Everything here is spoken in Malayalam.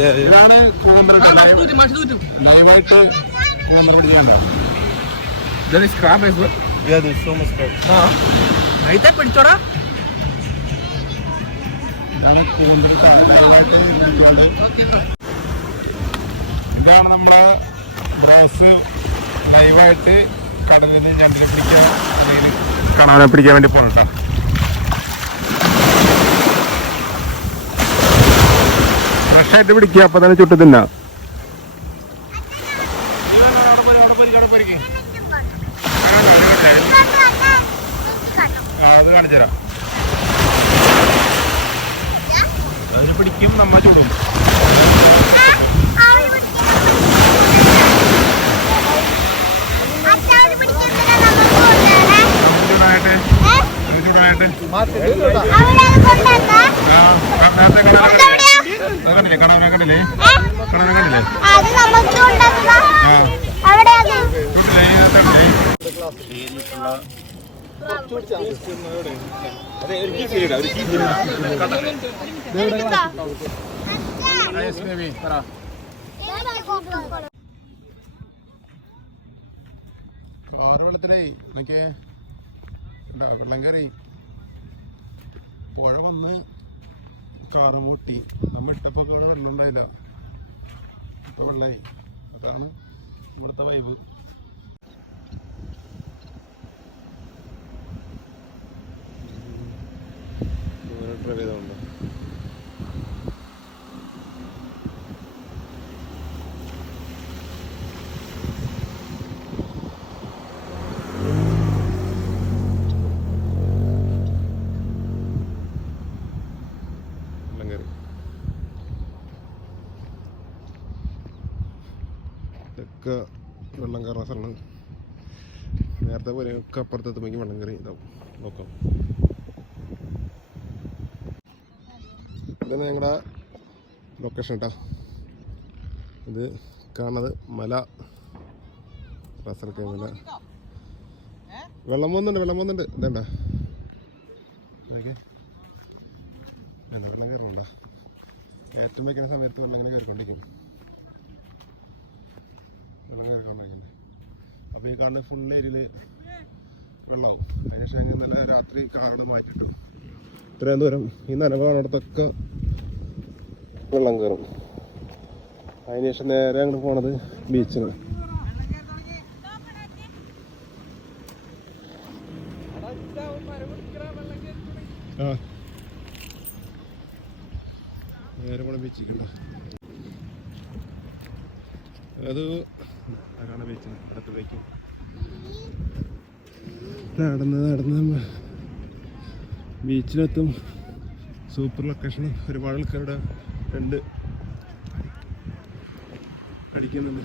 ഇതാണ് ലൈവായിട്ട് പിടിച്ചോടാ ഇതാണ് നമ്മളെ ബ്രോസ് ലൈവായിട്ട് കടലിൽ നിന്ന് ഞണ്ടിൽ പിടിക്കാൻ കാണാനെ പിടിക്കാൻ വേണ്ടി പോകണം. ഫ്രഷായിട്ട് പിടിക്കുക, അപ്പൊ തന്നെ ചുട്ട് തിന്നാ. അത് കാണിച്ചു തരാം. അതിന് പിടിക്കും, നമ്മ ചുടും. കാറ് വെള്ളത്തിലായി നോക്കിയേ, വെള്ളം കയറി, പുഴ വന്ന് കാറ് മുട്ടി. നമ്മ ഇട്ടപ്പോ അവിടെ വെള്ളം ഉണ്ടായില്ല, ഇപ്പൊ വെള്ളമായി. അതാണ് ഇവിടുത്തെ വൈബ്. ഡ്രൈവ് ചെയ്തോണ്ട് ഇതൊക്കെ വെള്ളം കയറുന്ന സ്ഥലമാണ്. നേരത്തെ പോലെ ഒക്കെ അപ്പുറത്തെത്തുമ്പോഴേക്കും വെള്ളം കയറി ഇതാവും. നോക്കാം, ഇതാണ് ഞങ്ങളുടെ ലൊക്കേഷൻ കേട്ടോ. ഇത് കാണുന്നത് മല, റാസൽഖൈമ മല. വെള്ളം പോകുന്നുണ്ട് ഇതേണ്ട, വെള്ളം കയറണ്ട. ഏറ്റവും വയ്ക്കുന്ന സമയത്ത് വെള്ളം ഇങ്ങനെ കയറിക്കൊണ്ടിരിക്കും. വെള്ളം കയറിക്കൊണ്ടിരിക്കുന്നത്. അപ്പോൾ ഈ കാണുന്ന ഫുൾ ഏരിയയിൽ വെള്ളമാവും. അതിനുശേഷം ഞങ്ങൾ ഇന്നലെ രാത്രി കാർഡ് മാറ്റിയിട്ടു. ഇത്രയും ദൂരം ഈ നനവ് കാണുന്നിടത്തൊക്കെ വെള്ളം കയറും. അതിനുശേഷം നേരെ അങ്ങോട്ട് പോണത് ബീച്ചിന്. നേരെ പോണ ബീച്ചിക്കുണ്ട്. അത് ആരാണ് ബീച്ചിന് അടുത്തേക്കും നടന്ന് ബീച്ചിലെത്തും. Super location. ഒരുപാട് ആൾക്കാരുടെ രണ്ട് അടിക്കുന്നുണ്ട്.